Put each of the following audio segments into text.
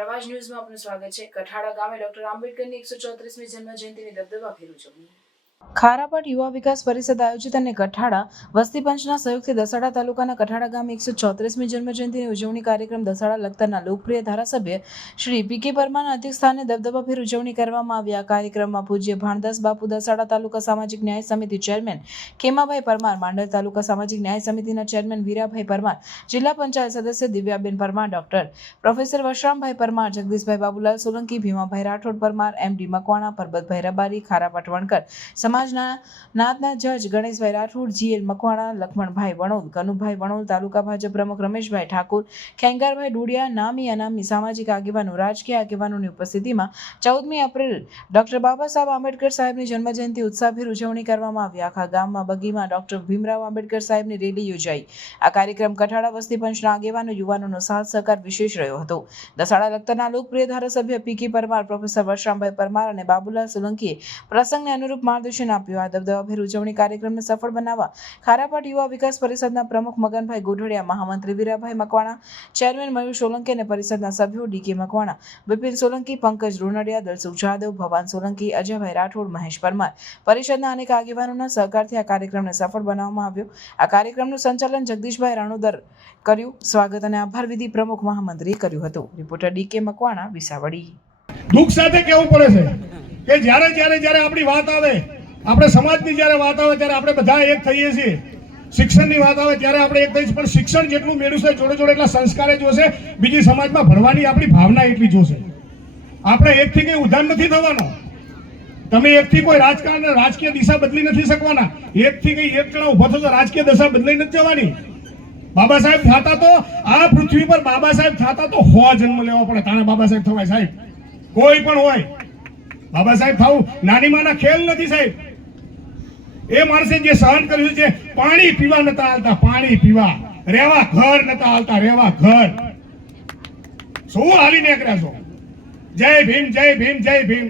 આવાજ ન્યૂઝમાં આપનું સ્વાગત છે. કઠાડા ગામે ડોક્ટર આંબેડકરની એકસો ચોત્રીસમી જન્મ જયંતિની દબદબાભેર ઉજવણી ખારાપટ યુવા વિકાસ પરિષદ આયોજિત અને કઠાડા વસ્તી પંચના સહયોગથી દસાડા તાલુકાના કઠાડા ગામે એકસો ચોત્રીસમી જન્મજયંતિની ઉજવણી કાર્યક્રમ દસાડા લખતરના લોકપ્રિય ધારાસભ્ય શ્રી પી કે પરમાના અધ્યક્ષસ્થાને દબદબાભેર ઉજવણી કરવામાં આવી. આ કાર્યક્રમમાં પૂજ્ય ભાણદાસ બાપુ દસાડા તાલુકા સામાજિક ન્યાય સમિતિ ચેરમેન ખેમાભાઈ પરમાર, માંડલ તાલુકા સામાજિક ન્યાય સમિતિના ચેરમેન વીરાભાઈ પરમાર, જિલ્લા પંચાયત સદસ્ય Divyaben Parmar, doctor professor Vashrambhai Parmar, Jagdishbhai Babulal Solanki, Bhimabhai Rathod Parmar MD Makwana, Parbatbhai Rabari, Kharapat Vankar સમાજના નાતના જજ ગણેશભાઈ રાઠોડ જીએલ મકવાણા, લખમણભાઈ વણોલ કનુભાઈ વણોલ તાલુકા ભાજપ પ્રમુખ રમેશભાઈ ઠાકોર, ખેંગારભાઈ ડોડિયા, નામી અનામી સામાજિક આગેવાનો, રાજકીય આગેવાનોની ઉપસ્થિતિમાં ચૌદમી એપ્રિલ ડોક્ટર બાબા સાહેબ આંબેડકર સાહેબની જન્મજયંતિ ઉત્સાહભેર ઉજવણી કરવામાં આવી. આખા ગામમાં બગીમાં ડોક્ટર ભીમરાવ આંબેડકર સાહેબની રેલી યોજાઈ. આ કાર્યક્રમ કઠાડા વસ્તી પંચના આગેવાનો, યુવાનોનો સાથ સહકાર વિશેષ રહ્યો હતો. દસાડા લખતરના લોકપ્રિય ધારાસભ્ય પીકી પરમાર, પ્રોફેસર વર્ષરામભાઈ પરમાર અને બાબુલાલ સોલંકીએ પ્રસંગને અનુરૂપ માર્ગદર્શન આપ્યું. આ દબદબાભેર ઉજવણી કાર્યક્રમને સફળ બનાવવા ખારાપાટ યુવા વિકાસ પરિષદના પ્રમુખ મગનભાઈ ગોઢડિયા, મહામંત્રી વીરાભાઈ મકવાણા, ચેરમેન મયુર સોલંકી અને પરિષદના સભ્યો ડીકે મકવાણા, બિપિન સોલંકી, પંકજ રોનડિયા દલસુખ જાદવ, ભવાન સોલંકી, અજયભાઈ રાઠોડ, મહેશ પરમાર. પરિષદના અનેક આગેવાનોના સહકારથી આ કાર્યક્રમને સફળ બનાવવામાં આવ્યો. આ કાર્યક્રમનું સંચાલન જગદીશભાઈ રાણોદર કર્યું. સ્વાગત અને આભાર વિધિ પ્રમુખ મહામંત્રીએ કર્યું હતું. Reporter DK Makwana, Visavadi. દુઃખ સાથે કેવું પડે છે કે જ્યારે જ્યારે જ્યારે આપણી વાત આવે આપણે સમાજની જ્યારે વાત આવે ત્યારે આપણે બધા એક થઈએ છીએ. શિક્ષણની વાત આવે ત્યારે આપણે એક થઈએ પણ શિક્ષણ જેટલું મેળવશે જોડે જોડે એટલા સંસ્કારે જોશે. બીજી સમાજમાં ભણવાની આપણી ભાવના એટલી જોશે. આપણે એકથી કઈ ઉધાર નથી થવાનો. તમે એકથી કોઈ રાજકારણ રાજકીય દિશા બદલી નથી શકવાના. એકથી કઈ એક જણા ઊભો થતો રાજકીય દશા બદલાઈ નથી જવાની. બાબા સાહેબ થતા તો આ પૃથ્વી પર બાબા સાહેબ થતા તો હો જન્મ લેવો પડે. તાણે બાબા સાહેબ થવાય સાહેબ. કોઈ પણ હોય. બાબા સાહેબ થવું. નાની માના ખેલ નથી સાહેબ. એ માણસે જે સહન કર્યું છે, પાણી પીવા નતા હાલતા, પાણી પીવા. રેવા ઘર નતા હાલતા, રહેવા ઘર. શું હાલી નીકળ્યા છો? જય ભીમ જય ભીમ જય ભીમ.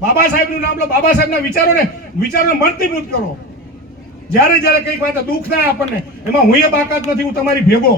બાબા સાહેબનું નામ લો, બાબા સાહેબ ના વિચારોને મર્તિભૂત કરો. જ્યારે જ્યારે કંઈક વાત દુઃખ થાય આપણને, એમાં હું એ બાકાત નથી, હું તમારી ભેગો.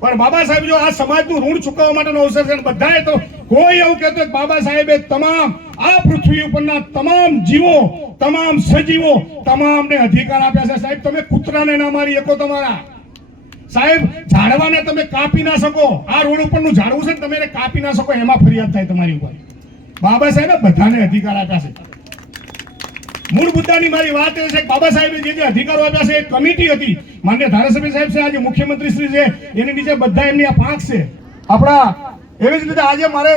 પણ બાબા સાહેબ જો આ સમાજનું ઋણ ચૂકવવા માટેનો અવસર છે બધાએ તો કોઈ એવું કહેતો બાબા સાહેબે તમામ, આ પૃથ્વી ઉપરના તમામ જીવો, તમામ સજીવો તમામને અધિકાર આપ્યા છે. સાહેબ, તમે કૂતરાને ના મારી શકો તમારા. સાહેબ, ઝાડવાને તમે કાપી ના શકો. આ રોડ ઉપરનું ઝાડવું છે તમે કાપી ના શકો, એમાં ફરિયાદ થાય તમારી ઉપર. બાબા સાહેબે બધાને અધિકાર આપ્યા છે. મૂળ મુદ્દાની મારી વાત એ છે બાબા સાહેબે જે જે અધિકારો આપ્યા છે, એ કમિટી હતી. માન્ય ધારાસભ્ય સાહેબ છે, આજે મુખ્યમંત્રી શ્રી છે. એની નીચે બધા એમની આ પાંખ છે. આપણા એવી જ રીતે આજે મારે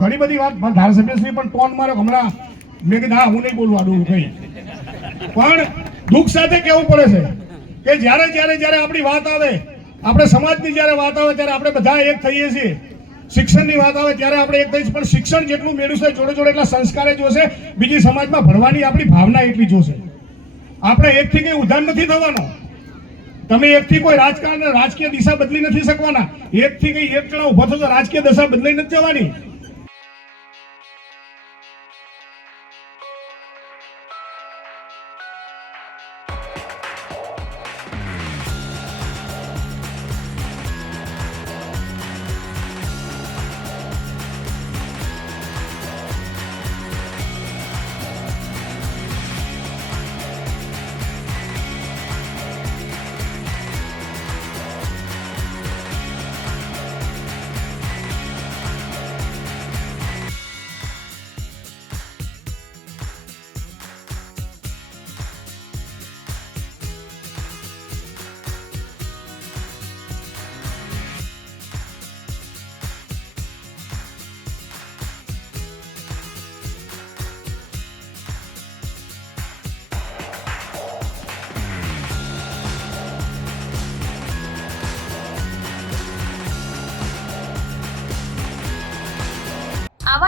ઘણી બધી વાત ધારાસભ્યશ્રી ધારાસભ્ય પણ ટોન માર્યો હમણાં મેં કીધું, હા, હું નહીં બોલવા દઉં કઈ પણ દુઃખ સાથે કહેવું પડે છે કે જ્યારે જ્યારે જ્યારે આપણી વાત આવે, આપણે સમાજની જ્યારે વાત આવે, ત્યારે આપણે બધા એક થઈએ છીએ. શિક્ષણની વાત આવે, ત્યારે આપણે એક થઈએ પણ શિક્ષણ જેટલું મેળવશે જોડે જોડે એટલા સંસ્કારે જોશે, બીજી સમાજમાં ભણવાની આપણી ભાવના એટલી જોશે. આપણે એકથી કઈ ઉધાર નથી થવાનો. તમે એકથી કોઈ રાજકારણ રાજકીય દિશા બદલી નથી શકવાના. એકથી કઈ એક જણા ઊભો થતો રાજકીય દશા બદલાઈ નથી જવાની.